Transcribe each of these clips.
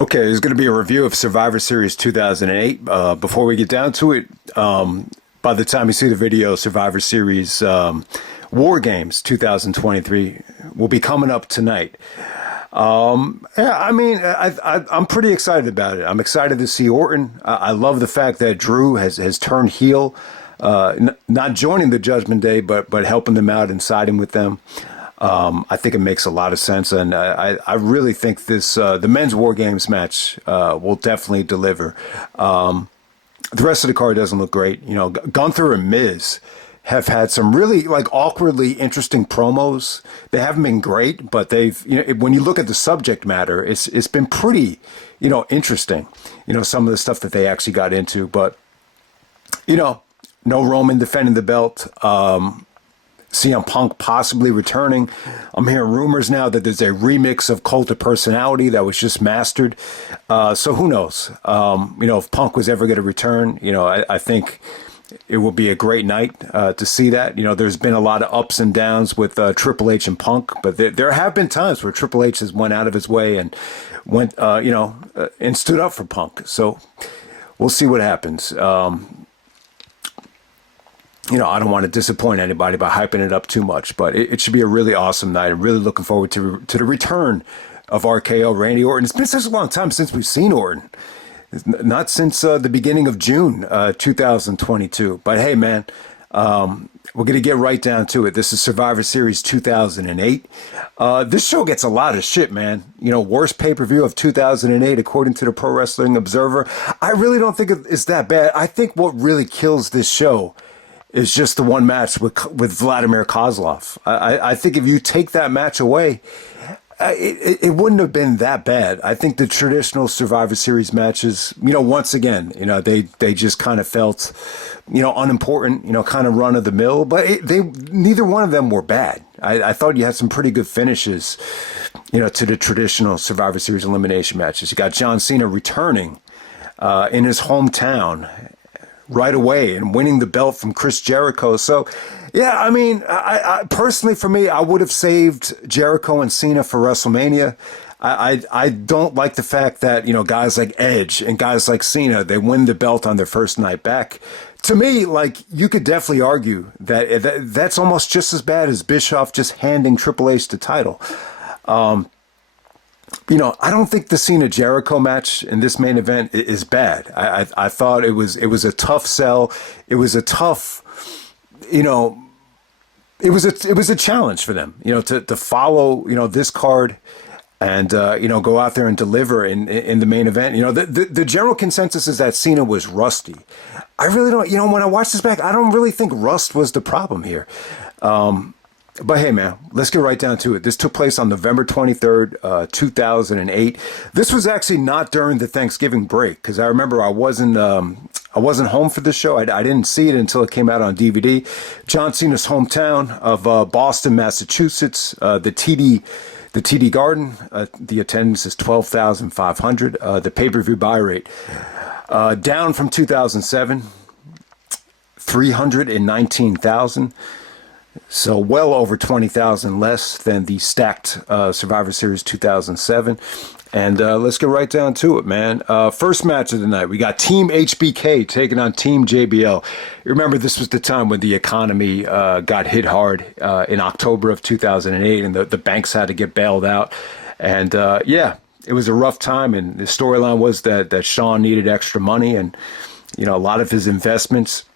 Okay, there's going to be a review of Survivor Series 2008. Before we get down to it, by the time you see the video, Survivor Series War Games 2023 will be coming up tonight. Yeah, I mean, I'm pretty excited about it. I'm excited to see Orton. I love the fact that Drew has turned heel, not joining the Judgment Day, but helping them out and siding with them. I think it makes a lot of sense, and I really think this the men's War Games match will definitely deliver. The rest of the card doesn't look great. You know, Gunther and Miz have had some really like awkwardly interesting promos. They haven't been great, but they've, you know, when you look at the subject matter, it's been pretty, you know, interesting. You know, some of the stuff that they actually got into, but you know, no Roman defending the belt. CM Punk possibly returning. I'm hearing rumors now that there's a remix of Cult of Personality that was just mastered. So who knows? You know, if Punk was ever going to return, you know, I think it will be a great night to see that. You know, there's been a lot of ups and downs with Triple H and Punk, but there have been times where Triple H has went out of his way and went, you know, and stood up for Punk. So we'll see what happens. You know, I don't want to disappoint anybody by hyping it up too much, but it should be a really awesome night. I'm really looking forward to the return of RKO, Randy Orton. It's been such a long time since we've seen Orton. Not since the beginning of June 2022. But hey, man, we're going to get right down to it. This is Survivor Series 2008. This show gets a lot of shit, man. You know, worst pay-per-view of 2008, according to the Pro Wrestling Observer. I really don't think it's that bad. I think what really kills this show is just the one match with Vladimir Kozlov. I think if you take that match away, it wouldn't have been that bad. I think the traditional Survivor Series matches, you know, once again, you know, they just kind of felt, you know, unimportant, you know, kind of run of the mill, but neither one of them were bad. I thought you had some pretty good finishes, you know, to the traditional Survivor Series elimination matches. You got John Cena returning in his hometown right away and winning the belt from Chris Jericho. So, yeah, I mean, I personally, for me, I would have saved Jericho and Cena for WrestleMania. I don't like the fact that, you know, guys like Edge and guys like Cena, they win the belt on their first night back. To me, like, you could definitely argue that that's almost just as bad as Bischoff just handing Triple H the title. You know, I don't think the Cena Jericho match in this main event is bad. I thought it was a tough sell. It was a tough, you know, it was a challenge for them, you know, to follow, you know, this card and you know, go out there and deliver in the main event. You know, the general consensus is that Cena was rusty. I really don't, you know, when I watch this back, I don't really think rust was the problem here. But hey, man, let's get right down to it. This took place on November 23rd, 2008. This was actually not during the Thanksgiving break, because I remember I wasn't home for this show. I didn't see it until it came out on DVD. John Cena's hometown of Boston, Massachusetts, the TD Garden. The attendance is 12,500. The pay-per-view buy rate down from 2007, 319,000. So well over 20,000 less than the stacked Survivor Series 2007. And let's get right down to it, man. First match of the night, we got Team HBK taking on Team JBL. You remember, this was the time when the economy got hit hard in October of 2008, and the banks had to get bailed out. And yeah, it was a rough time. And the storyline was that Shawn needed extra money, and you know, a lot of his investments,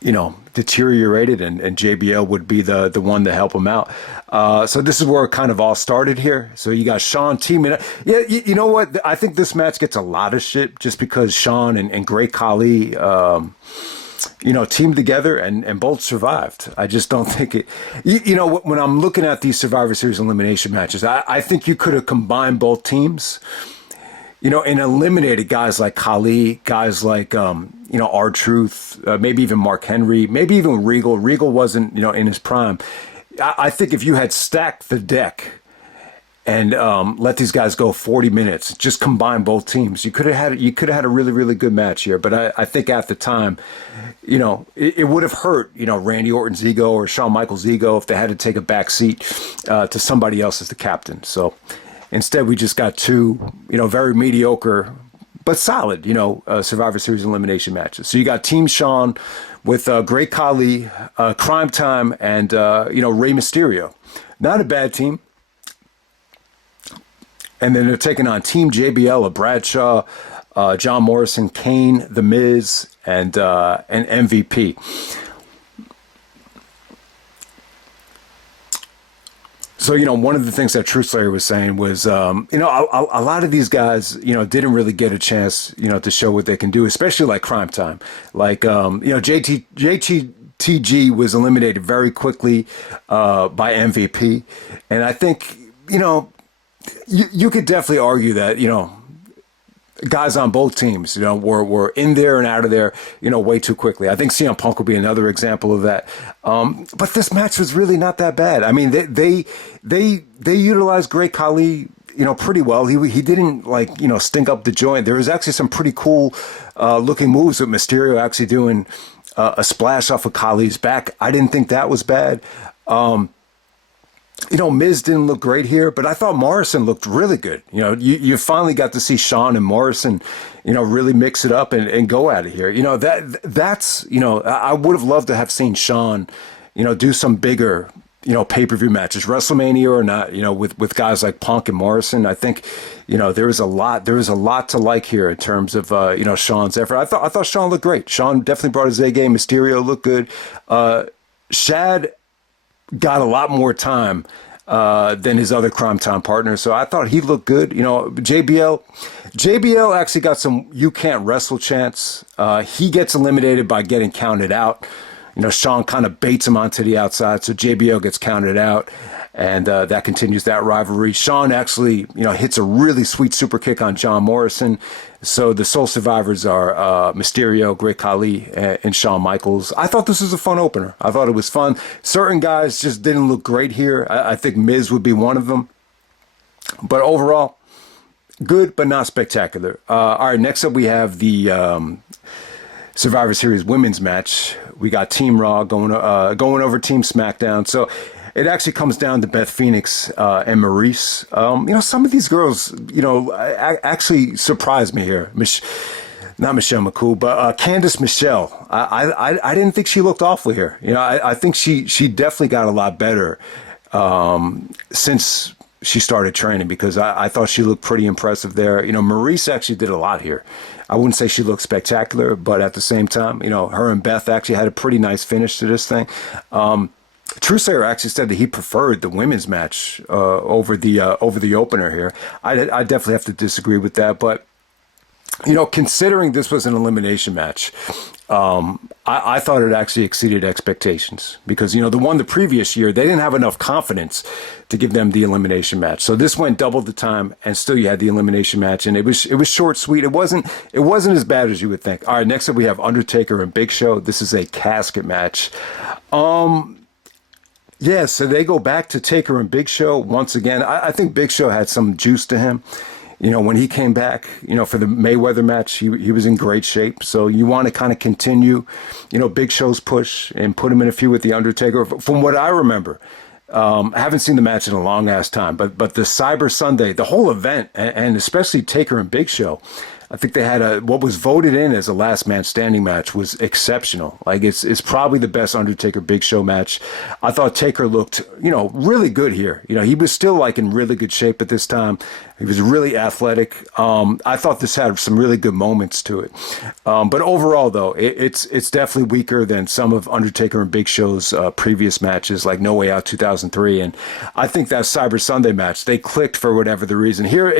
you know, deteriorated, and JBL would be the one to help him out. So this is where it kind of all started here. So you got Shawn teaming up. Yeah, you know what? I think this match gets a lot of shit just because Shawn and Great Khali, you know, teamed together and both survived. I just don't think it, you know, when I'm looking at these Survivor Series elimination matches, I think you could have combined both teams, you know, and eliminated guys like Khali, guys like, you know, R-Truth, maybe even Mark Henry, maybe even Regal. Regal wasn't, you know, in his prime. I think if you had stacked the deck and let these guys go 40 minutes, just combine both teams, you could have had a really, really good match here. But I think at the time, you know, it would have hurt, you know, Randy Orton's ego or Shawn Michaels' ego if they had to take a back seat to somebody else as the captain. So Instead, we just got two, very mediocre but solid, Survivor Series elimination matches. So you got Team Shawn with Great Khali, Cryme Time, and, Rey Mysterio. Not a bad team. And then they're taking on Team JBL of Bradshaw, John Morrison, Kane, The Miz, and MVP. So, one of the things that Truth Slayer was saying was, a lot of these guys, didn't really get a chance, to show what they can do, especially like Cryme Time. Like, JTG was eliminated very quickly by MVP. And I think, you could definitely argue that, guys on both teams, were in there and out of there, way too quickly. I think CM Punk will be another example of that. But this match was really not that bad. I mean, they utilized Great Khali, pretty well. He didn't stink up the joint. There was actually some pretty cool looking moves with Mysterio actually doing a splash off of Khali's back. I didn't think that was bad. Miz didn't look great here, but I thought Morrison looked really good. You finally got to see Shawn and Morrison, really mix it up and go at it here. That's I would have loved to have seen Shawn, do some bigger, pay-per-view matches, WrestleMania or not, with guys like Punk and Morrison. I think, there was a lot to like here in terms of, Shawn's effort. I thought Shawn looked great. Shawn definitely brought his A game. Mysterio looked good. Shad got a lot more time than his other Cryme Time partners, so I thought he looked good. JBL actually got some "you can't wrestle" chants. He gets eliminated by getting counted out. Shawn kind of baits him onto the outside, so JBL gets counted out, and that continues that rivalry. Shawn actually, hits a really sweet super kick on John Morrison. So the sole survivors are Mysterio, Great Khali, and Shawn Michaels. I thought this was a fun opener. I thought it was fun. Certain guys just didn't look great here. I think Miz would be one of them. But overall, good but not spectacular. All right, next up we have the Survivor Series women's match. We got Team Raw going over Team SmackDown. So it actually comes down to Beth Phoenix and Maryse. Some of these girls, actually surprised me here. Not Michelle McCool, but Candice Michelle. I didn't think she looked awful here. I think she definitely got a lot better since she started training, because I thought she looked pretty impressive there. Maryse actually did a lot here. I wouldn't say she looked spectacular, but at the same time, her and Beth actually had a pretty nice finish to this thing. True Slayer actually said that he preferred the women's match over the opener here. I definitely have to disagree with that, but considering this was an elimination match, I thought it actually exceeded expectations, because the one the previous year, they didn't have enough confidence to give them the elimination match. So this went double the time, and still you had the elimination match, and it was short, sweet. It wasn't as bad as you would think. All right, next up we have Undertaker and Big Show. This is a casket match. Yeah, so they go back to Taker and Big Show once again. I think Big Show had some juice to him. When he came back, for the Mayweather match, he was in great shape. So you want to kind of continue, Big Show's push and put him in a feud with The Undertaker. From what I remember, I haven't seen the match in a long ass time, but the Cyber Sunday, the whole event, and especially Taker and Big Show, I think they had what was voted in as a last man standing match was exceptional. Like it's probably the best Undertaker Big Show match. I thought Taker looked, really good here. He was still in really good shape at this time. He was really athletic. I thought this had some really good moments to it. But overall, though, it's definitely weaker than some of Undertaker and Big Show's previous matches, like No Way Out 2003. And I think that Cyber Sunday match, they clicked for whatever the reason. Here,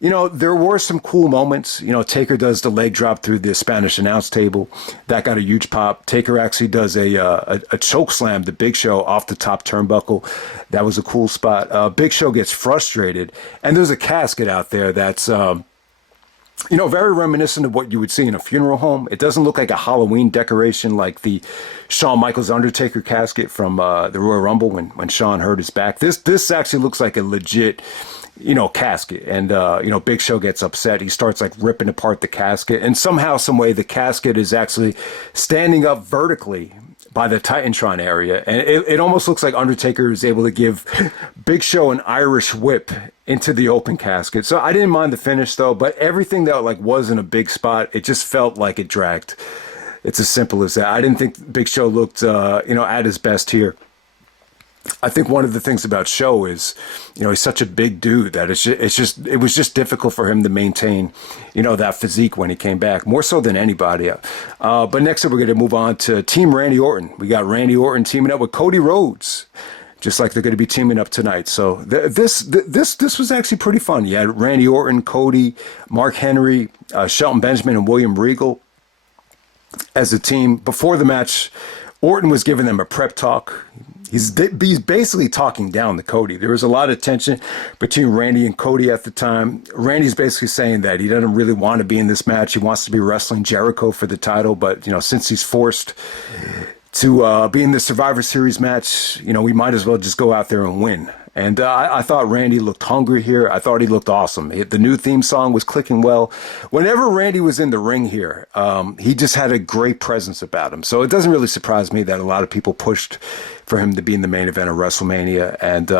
there were some cool moments. Taker does the leg drop through the Spanish announce table. That got a huge pop. Taker actually does a choke slam to Big Show off the top turnbuckle. That was a cool spot. Big Show gets frustrated, and there's a casket out there that's very reminiscent of what you would see in a funeral home. It doesn't look like a Halloween decoration like the Shawn Michaels Undertaker casket from the Royal Rumble when Shawn hurt his back. This actually looks like a legit casket, and Big Show gets upset. He starts ripping apart the casket, and somehow, some way, the casket is actually standing up vertically by the Titantron area. And it almost looks like Undertaker is able to give Big Show an Irish whip into the open casket. So I didn't mind the finish, though, but everything that like wasn't a big spot, it just felt like it dragged. It's as simple as that. I didn't think Big Show looked, at his best here. I think one of the things about Show is, he's such a big dude that it was just difficult for him to maintain, that physique when he came back, more so than anybody. But next up, we're going to move on to Team Randy Orton. We got Randy Orton teaming up with Cody Rhodes, just like they're going to be teaming up tonight. So this was actually pretty fun. You had Randy Orton, Cody, Mark Henry, Shelton Benjamin, and William Regal as a team. Before the match, Orton was giving them a prep talk. He's basically talking down to Cody. There was a lot of tension between Randy and Cody at the time. Randy's basically saying that he doesn't really want to be in this match. He wants to be wrestling Jericho for the title, but since he's forced to be in the Survivor Series match, we might as well just go out there and win. And I thought Randy looked hungry here. I thought he looked awesome. The new theme song was clicking well. Whenever Randy was in the ring here, he just had a great presence about him. So it doesn't really surprise me that a lot of people pushed for him to be in the main event of WrestleMania. And,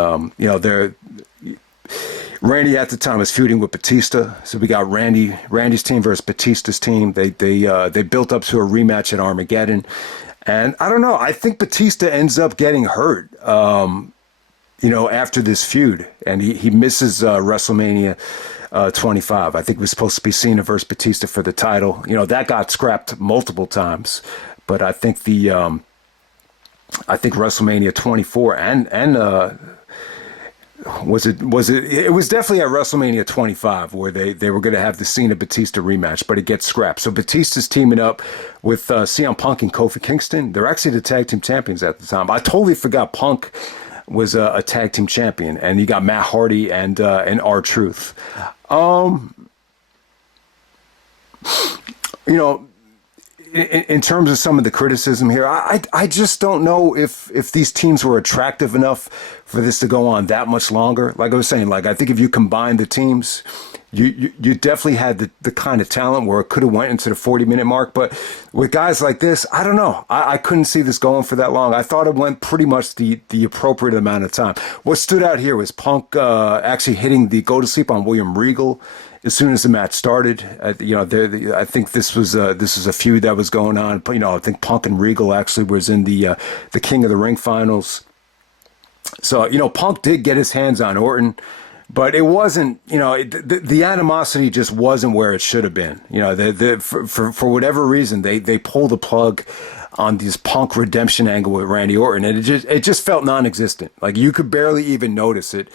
Randy at the time was feuding with Batista. So we got Randy's team versus Batista's team. They built up to a rematch at Armageddon. And I don't know. I think Batista ends up getting hurt. After this feud, and he misses WrestleMania 25. I think it was supposed to be Cena versus Batista for the title. That got scrapped multiple times, but I think WrestleMania 24 and was it? It was definitely at WrestleMania 25 where they were going to have the Cena Batista rematch, but it gets scrapped. So Batista's teaming up with CM Punk and Kofi Kingston. They're actually the tag team champions at the time. I totally forgot Punk was a tag team champion, and you got Matt Hardy and R-Truth. In terms of some of the criticism here, I just don't know if these teams were attractive enough for this to go on that much longer. Like I was saying, I think if you combine the teams, you definitely had the kind of talent where it could have went into the 40-minute mark. But with guys like this, I don't know. I couldn't see this going for that long. I thought it went pretty much the appropriate amount of time. What stood out here was Punk actually hitting the go to sleep on William Regal as soon as the match started. I think this was a feud that was going on. I think Punk and Regal actually was in the King of the Ring finals. So Punk did get his hands on Orton. But it wasn't, the animosity just wasn't where it should have been. For whatever reason, they pulled the plug on this Punk redemption angle with Randy Orton, and it just felt non-existent. Like you could barely even notice it,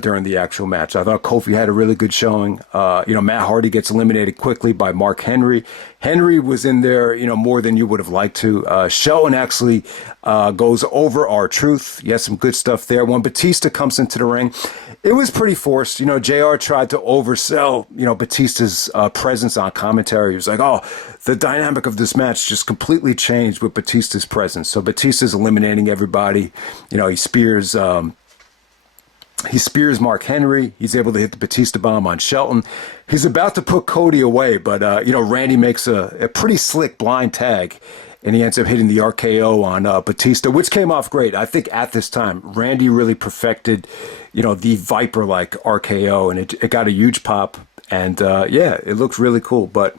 during the actual match. I thought Kofi had a really good showing. Matt Hardy gets eliminated quickly by Mark Henry. Henry was in there, more than you would have liked to. Shelton actually goes over R-Truth. He has some good stuff there. When Batista comes into the ring, it was pretty forced. JR tried to oversell, Batista's presence on commentary. He was like, oh, the dynamic of this match just completely changed with Batista's presence. So Batista's eliminating everybody. He spears Mark Henry. He's able to hit the Batista bomb on Shelton. He's about to put Cody away, but, Randy makes a pretty slick blind tag, and he ends up hitting the RKO on Batista, which came off great. I think at this time, Randy really perfected, the Viper-like RKO, and it got a huge pop. And, it looked really cool. But,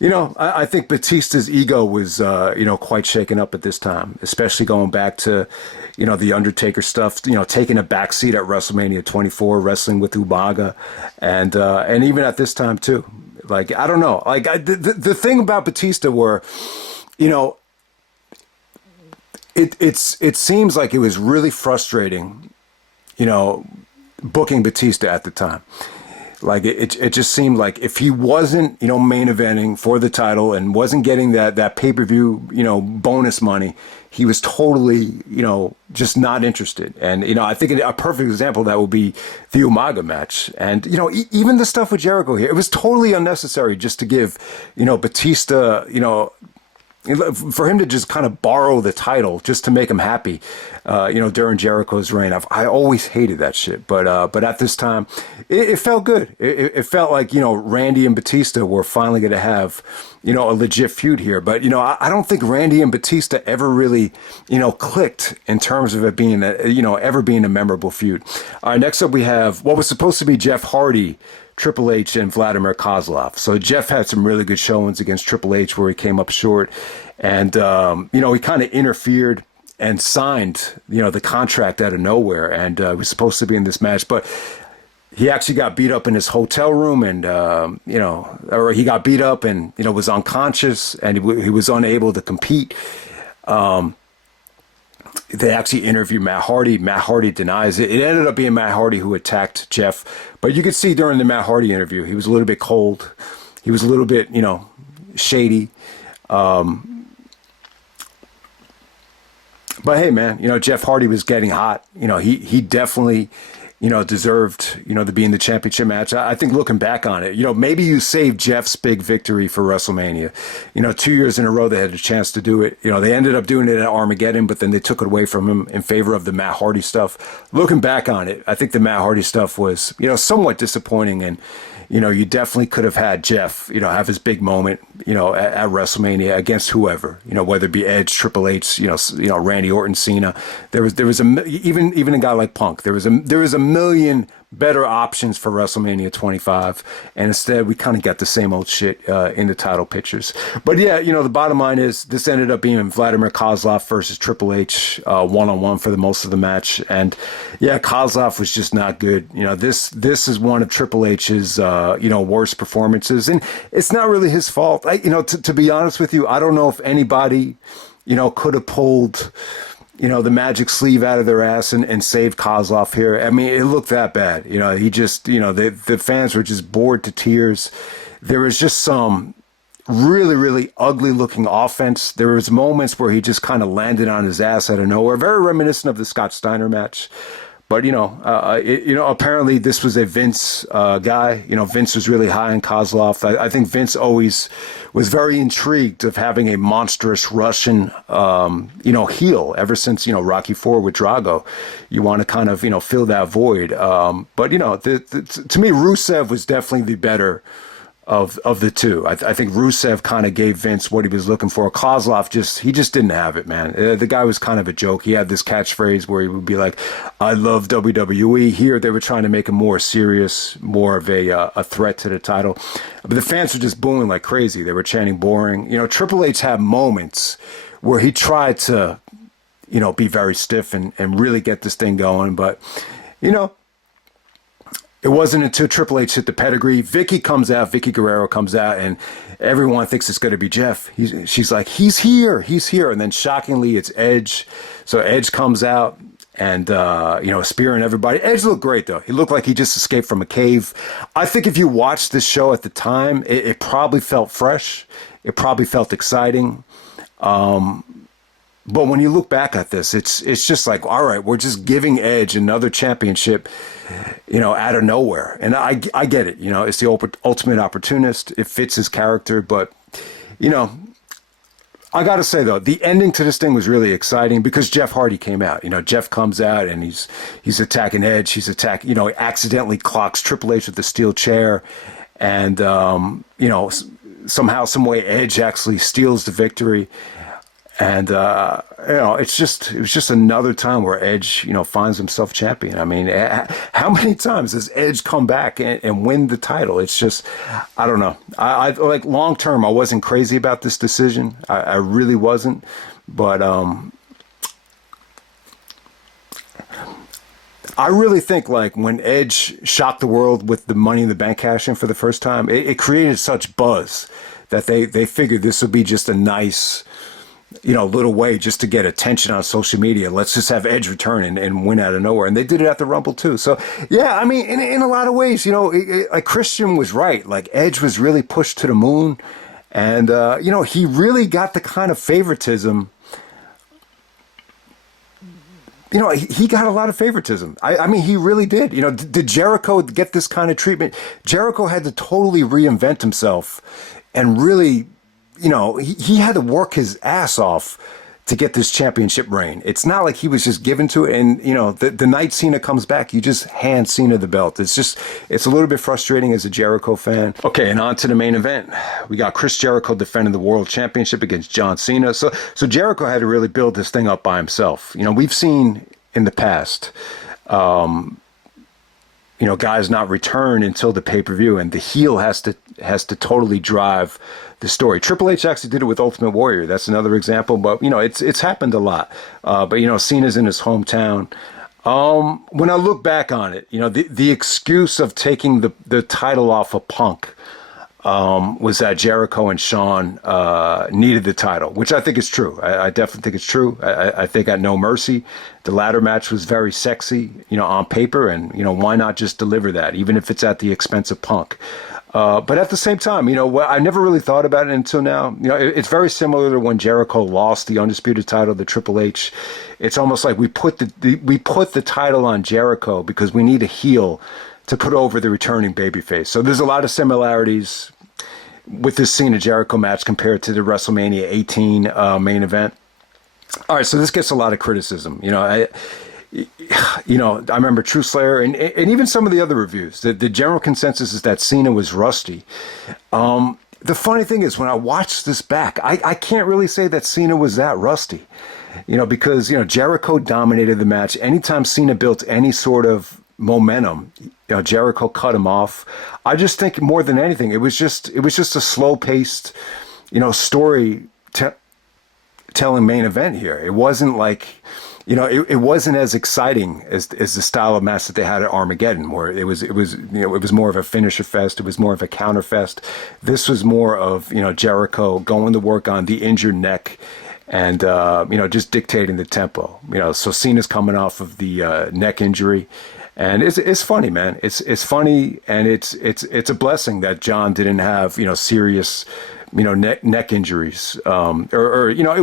I think Batista's ego was, quite shaken up at this time, especially going back to, the Undertaker stuff, taking a backseat at WrestleMania 24, wrestling with Umaga, and even at this time too. Like, I don't know. Like the thing about Batista were, it seems like it was really frustrating, booking Batista at the time. Like it just seemed like if he wasn't, main eventing for the title and wasn't getting that pay-per-view, bonus money, he was totally, just not interested. And, I think a perfect example of that would be the Umaga match. And, even the stuff with Jericho here, it was totally unnecessary just to give, Batista, for him to just kind of borrow the title just to make him happy. during Jericho's reign. I always hated that shit, but at this time, it felt good. It felt like, Randy and Batista were finally going to have, a legit feud here. But, I don't think Randy and Batista ever really, clicked in terms of it being, ever being a memorable feud. All right, next up we have what was supposed to be Jeff Hardy, Triple H, and Vladimir Kozlov. So Jeff had some really good showings against Triple H where he came up short. And, he kind of interfered and signed, the contract out of nowhere. And was supposed to be in this match. But he actually got beat up in his hotel room and, or he got beat up and, was unconscious and he was unable to compete. They actually interviewed Matt Hardy. Matt Hardy denies it. It ended up being Matt Hardy who attacked Jeff. But you could see during the Matt Hardy interview, he was a little bit cold. He was a little bit, shady. But hey, man, Jeff Hardy was getting hot. He definitely, deserved, to be in the championship match. I think looking back on it, maybe you saved Jeff's big victory for WrestleMania. 2 years in a row they had a chance to do it. They ended up doing it at Armageddon, but then they took it away from him in favor of the Matt Hardy stuff. Looking back on it, I think the Matt Hardy stuff was, somewhat disappointing, and you definitely could have had Jeff, have his big moment, at WrestleMania against whoever, whether it be Edge, Triple H, Randy Orton, Cena. There was even a guy like Punk. There was a million better options for WrestleMania 25, and instead we kind of got the same old shit in the title pictures. But yeah, the bottom line is this ended up being Vladimir Kozlov versus Triple H one-on-one for the most of the match, and yeah, Kozlov was just not good. This is one of Triple H's worst performances, and it's not really his fault. To be honest with you, I don't know if anybody could have pulled the magic sleeve out of their ass and saved Kozlov here. I mean, it looked that bad. He just, the fans were just bored to tears. There was just some really, really ugly looking offense. There was moments where he just kind of landed on his ass out of nowhere, very reminiscent of the Scott Steiner match. But, apparently this was a Vince guy. Vince was really high on Kozlov. I think Vince always was very intrigued of having a monstrous Russian, heel ever since, Rocky IV with Drago. You want to kind of, fill that void. But, to me, Rusev was definitely the better of the two. I think Rusev kind of gave Vince what he was looking for. Kozlov he just didn't have it, man. The guy was kind of a joke. He had this catchphrase where he would be like, "I love WWE." Here they were trying to make him more serious, more of a threat to the title. But the fans were just booing like crazy. They were chanting boring. Triple H had moments where he tried to, be very stiff and really get this thing going, but it wasn't until Triple H hit the pedigree. Vicky Guerrero comes out, and everyone thinks it's going to be Jeff. She's like, he's here. And then shockingly, it's Edge. So Edge comes out and, spearing everybody. Edge looked great, though. He looked like he just escaped from a cave. I think if you watched this show at the time, it probably felt fresh. It probably felt exciting. But when you look back at this, it's just like, all right, we're just giving Edge another championship, out of nowhere. And I get it. It's the ultimate opportunist. It fits his character. But, I got to say, though, the ending to this thing was really exciting because Jeff Hardy came out. Jeff comes out and he's attacking Edge. He accidentally clocks Triple H with the steel chair. And, somehow, some way, Edge actually steals the victory. And, it was just another time where Edge, finds himself champion. I mean, how many times does Edge come back and win the title? It's just, I don't know. I like long term, I wasn't crazy about this decision. I really wasn't. But, I really think like when Edge shocked the world with the Money in the Bank cash in for the first time, it created such buzz that they figured this would be just a nice, little way just to get attention on social media. Let's just have Edge return and win out of nowhere. And they did it at the Rumble too. So yeah, I mean, in a lot of ways, like Christian was right. Like Edge was really pushed to the moon, and he really got the kind of favoritism. He got a lot of favoritism. I mean, he really did. Did Jericho get this kind of treatment? Jericho had to totally reinvent himself and really, he had to work his ass off to get this championship reign. It's not like he was just given to it. And, the night Cena comes back, you just hand Cena the belt. It's a little bit frustrating as a Jericho fan. Okay, and on to the main event. We got Chris Jericho defending the World Championship against John Cena. So Jericho had to really build this thing up by himself. We've seen in the past, guys not return until the pay-per-view, and the heel has to totally drive the story. Triple H actually did it with Ultimate Warrior. That's another example, but it's happened a lot. But Cena's in his hometown. When I look back on it, the excuse of taking the title off of Punk was that Jericho and Shawn needed the title, which I think is true. I definitely think it's true. I think at No Mercy, the ladder match was very sexy, on paper, and why not just deliver that, even if it's at the expense of Punk. But at the same time, I never really thought about it until now. It's very similar to when Jericho lost the Undisputed title to Triple H. It's almost like we put the title on Jericho because we need a heel to put over the returning babyface. So there's a lot of similarities with this Cena Jericho match compared to the WrestleMania 18 main event. All right, so this gets a lot of criticism. I remember True Slayer and even some of the other reviews. The general consensus is that Cena was rusty. The funny thing is, when I watched this back, I can't really say that Cena was that rusty. Because Jericho dominated the match. Anytime Cena built any sort of momentum, Jericho cut him off. I just think more than anything, it was just a slow paced, story telling main event here. It wasn't like, it wasn't as exciting as the style of match that they had at Armageddon, where it was more of a finisher fest. It was more of a counter fest. This was more of, Jericho going to work on the injured neck and, just dictating the tempo. So Cena's coming off of the neck injury. And it's funny, man. It's funny, and it's a blessing that John didn't have serious neck injuries, it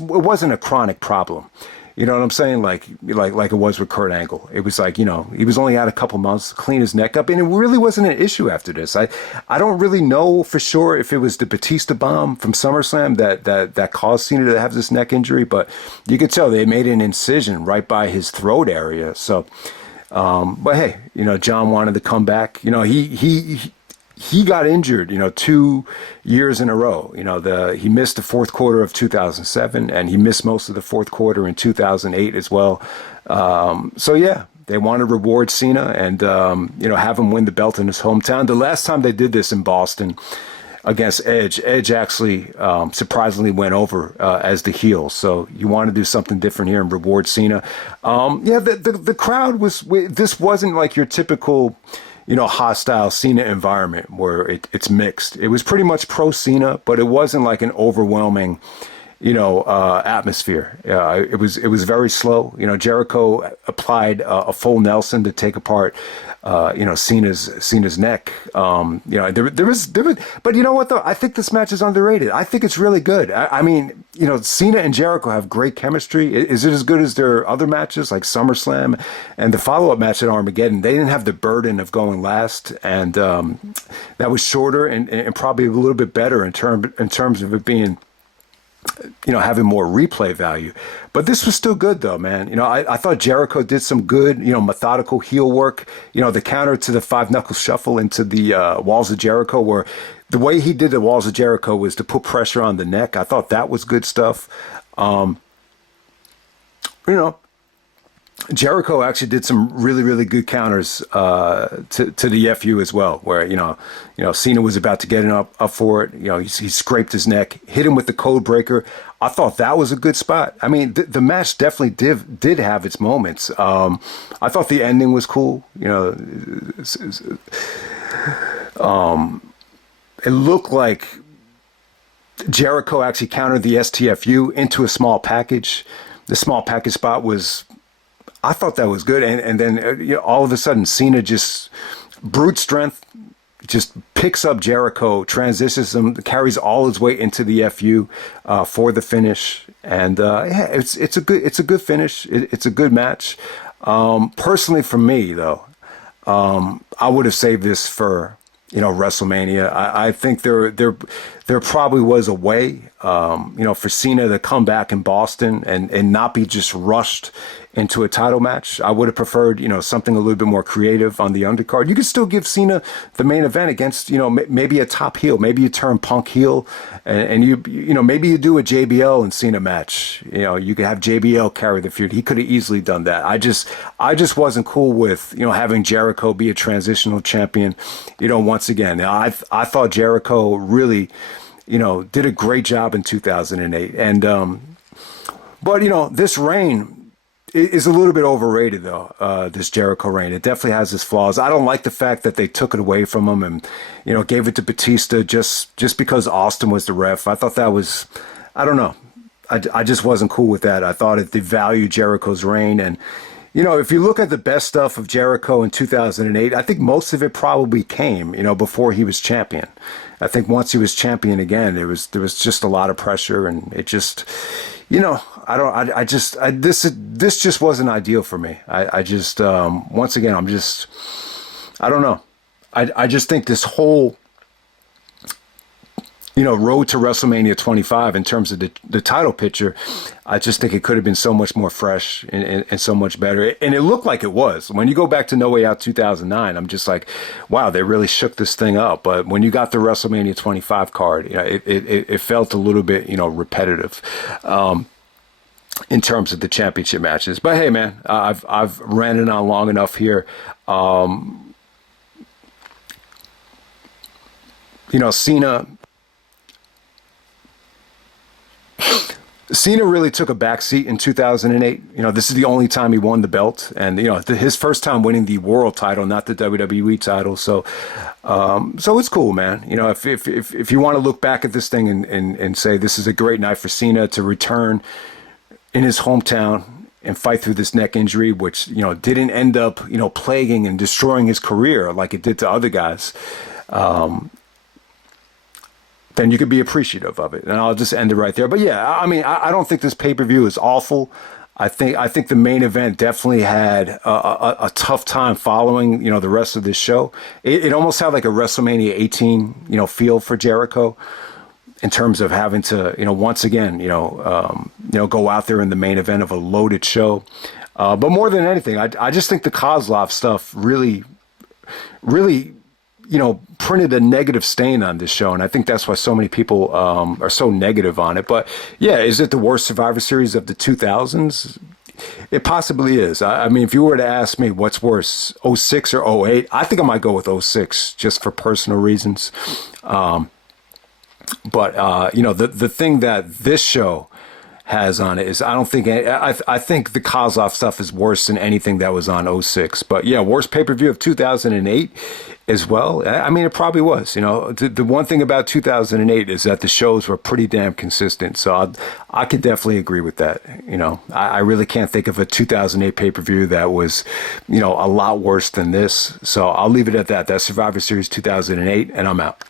wasn't a chronic problem. You know what I'm saying? Like it was with Kurt Angle. It was like, he was only out a couple months, clean his neck up, and it really wasn't an issue after this. I don't really know for sure if it was the Batista bomb from SummerSlam that caused Cena to have this neck injury, but you could tell they made an incision right by his throat area. So. But hey, John wanted to come back. He got injured, 2 years in a row. He missed the fourth quarter of 2007, and he missed most of the fourth quarter in 2008 as well. So yeah, they want to reward Cena and, have him win the belt in his hometown. The last time they did this in Boston against Edge actually surprisingly went over as the heel. So you want to do something different here and reward Cena. The crowd this wasn't like your typical, hostile Cena environment where it's mixed. It was pretty much pro Cena, but it wasn't like an overwhelming, atmosphere. It was very slow. Jericho applied a full Nelson to take apart, Cena's neck. There was, but you know what though? I think this match is underrated. I think it's really good. I mean, Cena and Jericho have great chemistry. Is it as good as their other matches like SummerSlam and the follow-up match at Armageddon? They didn't have the burden of going last, and that was shorter and probably a little bit better in terms of it being, having more replay value. But this was still good though, man. I thought Jericho did some good, methodical heel work. The counter to the five knuckle shuffle into the Walls of Jericho, where the way he did the Walls of Jericho was to put pressure on the neck. I thought that was good stuff. Jericho actually did some really, really good counters to the FU as well, where Cena was about to get up for it. He scraped his neck, hit him with the code breaker. I thought that was a good spot. I mean, the match definitely did have its moments. I thought the ending was cool. It looked like Jericho actually countered the STFU into a small package. The small package spot was, I thought that was good. And then all of a sudden, Cena just brute strength, just picks up Jericho, transitions him, carries all his weight into the FU for the finish. And it's a good finish. It's a good match. Personally, for me though, I would have saved this for WrestleMania. I think there probably was a way, for Cena to come back in Boston and not be just rushed into a title match. I would have preferred, something a little bit more creative on the undercard. You could still give Cena the main event against, maybe a top heel. Maybe you turn Punk heel and maybe you do a JBL and Cena match. You could have JBL carry the feud. He could have easily done that. I just wasn't cool with, having Jericho be a transitional champion. Once again, I thought Jericho really, did a great job in 2008. But this reign is a little bit overrated, though, this Jericho reign. It definitely has its flaws. I don't like the fact that they took it away from him and, gave it to Batista just because Austin was the ref. I thought that was, I don't know. I just wasn't cool with that. I thought it devalued Jericho's reign. And, if you look at the best stuff of Jericho in 2008, I think most of it probably came, before he was champion. I think once he was champion again, there was just a lot of pressure, and it just, this just wasn't ideal for me. Once again, I don't know. I just think this whole, road to WrestleMania 25 in terms of the title picture, I just think it could have been so much more fresh and so much better. And it looked like it was. When you go back to No Way Out 2009, I'm just like, wow, they really shook this thing up. But when you got the WrestleMania 25 card, it felt a little bit, repetitive. In terms of the championship matches. But hey, man, I've ranted on long enough here. Cena really took a backseat in 2008. This is the only time he won the belt, and his first time winning the world title, not the WWE title. So it's cool, man. If you want to look back at this thing and say this is a great night for Cena to return in his hometown and fight through this neck injury, which, didn't end up, plaguing and destroying his career like it did to other guys, then you could be appreciative of it. And I'll just end it right there. But yeah, I don't think this pay-per-view is awful. I think the main event definitely had a tough time following, the rest of this show. It almost had like a WrestleMania 18, feel for Jericho, in terms of having to, once again, go out there in the main event of a loaded show. But more than anything, I just think the Kozlov stuff really, printed a negative stain on this show. And I think that's why so many people are so negative on it. But yeah, is it the worst Survivor Series of the 2000s? It possibly is. I mean, if you were to ask me what's worse, 06 or 08, I think I might go with 06 just for personal reasons. But the thing that this show has on it is I think the Kozlov stuff is worse than anything that was on 06. But yeah, worst pay-per-view of 2008 as well. I mean, it probably was. The one thing about 2008 is that the shows were pretty damn consistent. So I could definitely agree with that. I really can't think of a 2008 pay-per-view that was, a lot worse than this. So I'll leave it at that. That's Survivor Series 2008, and I'm out.